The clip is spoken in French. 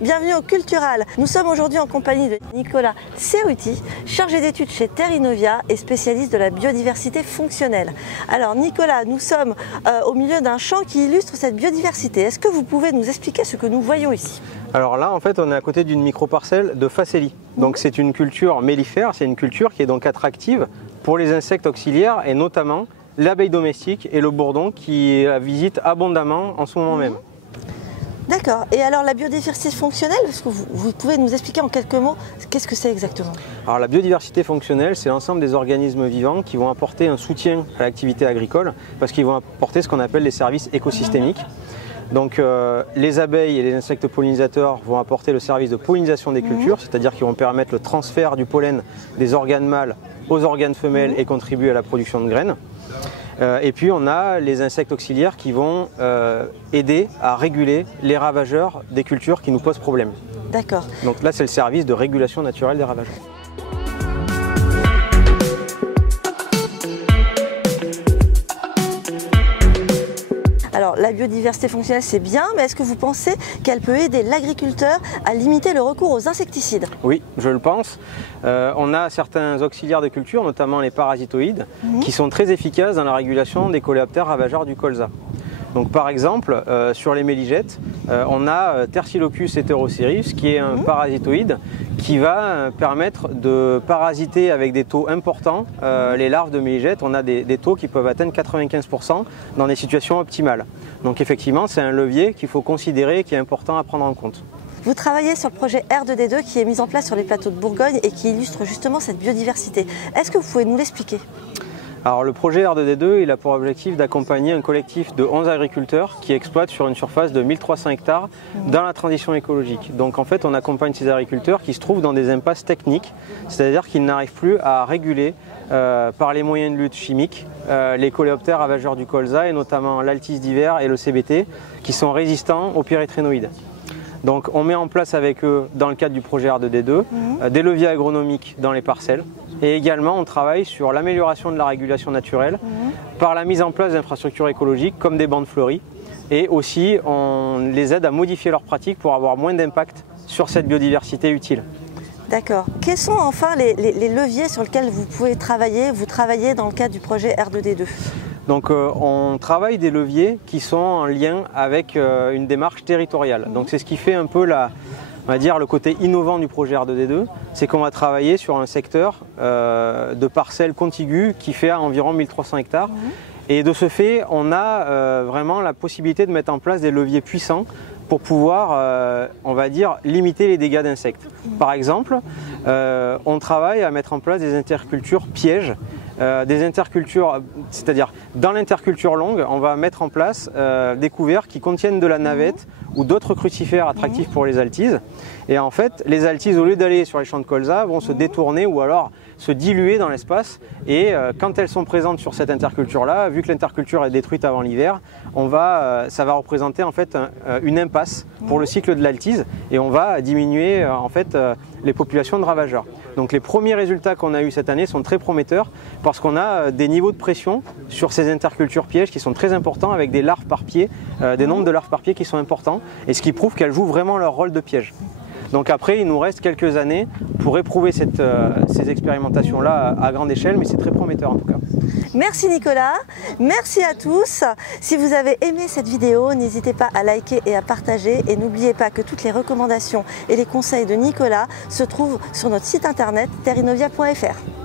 bienvenue au Cultural. Nous sommes aujourd'hui en compagnie de Nicolas Cerutti, chargé d'études chez Terrinovia et spécialiste de la biodiversité fonctionnelle. Alors Nicolas, nous sommes au milieu d'un champ qui illustre cette biodiversité. Est-ce que vous pouvez nous expliquer ce que nous voyons ici? Alors là, en fait, on est à côté d'une micro-parcelle de Facélie. Donc c'est une culture mellifère, c'est une culture qui est donc attractive pour les insectes auxiliaires et notamment l'abeille domestique et le bourdon qui la visitent abondamment en ce moment même. D'accord. Et alors la biodiversité fonctionnelle, est-ce que vous pouvez nous expliquer en quelques mots qu'est-ce que c'est exactement? Alors la biodiversité fonctionnelle, c'est l'ensemble des organismes vivants qui vont apporter un soutien à l'activité agricole parce qu'ils vont apporter ce qu'on appelle les services écosystémiques. Donc les abeilles et les insectes pollinisateurs vont apporter le service de pollinisation des cultures, c'est-à-dire qu'ils vont permettre le transfert du pollen des organes mâles aux organes femelles et contribuer à la production de graines. Et puis on a les insectes auxiliaires qui vont aider à réguler les ravageurs des cultures qui nous posent problème. D'accord. Donc là c'est le service de régulation naturelle des ravageurs. Alors la biodiversité fonctionnelle c'est bien, mais est-ce que vous pensez qu'elle peut aider l'agriculteur à limiter le recours aux insecticides? Oui, je le pense. On a certains auxiliaires de culture, notamment les parasitoïdes, qui sont très efficaces dans la régulation des coléoptères ravageurs du colza. Donc par exemple, sur les méligettes, on a Tersilochus heterocereus qui est un parasitoïde qui va permettre de parasiter avec des taux importants les larves de méligettes. On a des taux qui peuvent atteindre 95% dans des situations optimales. Donc effectivement, c'est un levier qu'il faut considérer et qui est important à prendre en compte. Vous travaillez sur le projet R2D2 qui est mis en place sur les plateaux de Bourgogne et qui illustre justement cette biodiversité. Est-ce que vous pouvez nous l'expliquer ? Alors le projet R2D2, il a pour objectif d'accompagner un collectif de 11 agriculteurs qui exploitent sur une surface de 1300 hectares dans la transition écologique. Donc en fait on accompagne ces agriculteurs qui se trouvent dans des impasses techniques, c'est-à-dire qu'ils n'arrivent plus à réguler par les moyens de lutte chimiques les coléoptères ravageurs du colza et notamment l'altis d'hiver et le CBT qui sont résistants aux pyréthrinoïdes. Donc on met en place avec eux, dans le cadre du projet R2D2, des leviers agronomiques dans les parcelles. Et également on travaille sur l'amélioration de la régulation naturelle par la mise en place d'infrastructures écologiques comme des bandes fleuries. Et aussi on les aide à modifier leurs pratiques pour avoir moins d'impact sur cette biodiversité utile. D'accord. Quels sont enfin les leviers sur lesquels vous pouvez travailler, vous travaillez dans le cadre du projet R2D2? Donc on travaille des leviers qui sont en lien avec une démarche territoriale. Donc c'est ce qui fait un peu on va dire, le côté innovant du projet R2D2, c'est qu'on va travailler sur un secteur de parcelles contiguës qui fait environ 1300 hectares. Et de ce fait, on a vraiment la possibilité de mettre en place des leviers puissants pour pouvoir, on va dire, limiter les dégâts d'insectes. Par exemple, on travaille à mettre en place des intercultures pièges. Des intercultures, c'est-à-dire dans l'interculture longue, on va mettre en place des couverts qui contiennent de la navette ou d'autres crucifères attractifs pour les altises. Et en fait, les altises, au lieu d'aller sur les champs de colza, vont se détourner ou alors se diluer dans l'espace. Et quand elles sont présentes sur cette interculture-là, vu que l'interculture est détruite avant l'hiver, ça va représenter en fait une impasse pour le cycle de l'altise et on va diminuer en fait les populations de ravageurs. Donc les premiers résultats qu'on a eu cette année sont très prometteurs parce qu'on a des niveaux de pression sur ces intercultures pièges qui sont très importants avec des larves par pied, des nombres de larves par pied qui sont importants et ce qui prouve qu'elles jouent vraiment leur rôle de piège. Donc après, il nous reste quelques années pour éprouver ces expérimentations-là à grande échelle, mais c'est très prometteur en tout cas. Merci Nicolas, merci à tous. Si vous avez aimé cette vidéo, n'hésitez pas à liker et à partager. Et n'oubliez pas que toutes les recommandations et les conseils de Nicolas se trouvent sur notre site internet terrinovia.fr.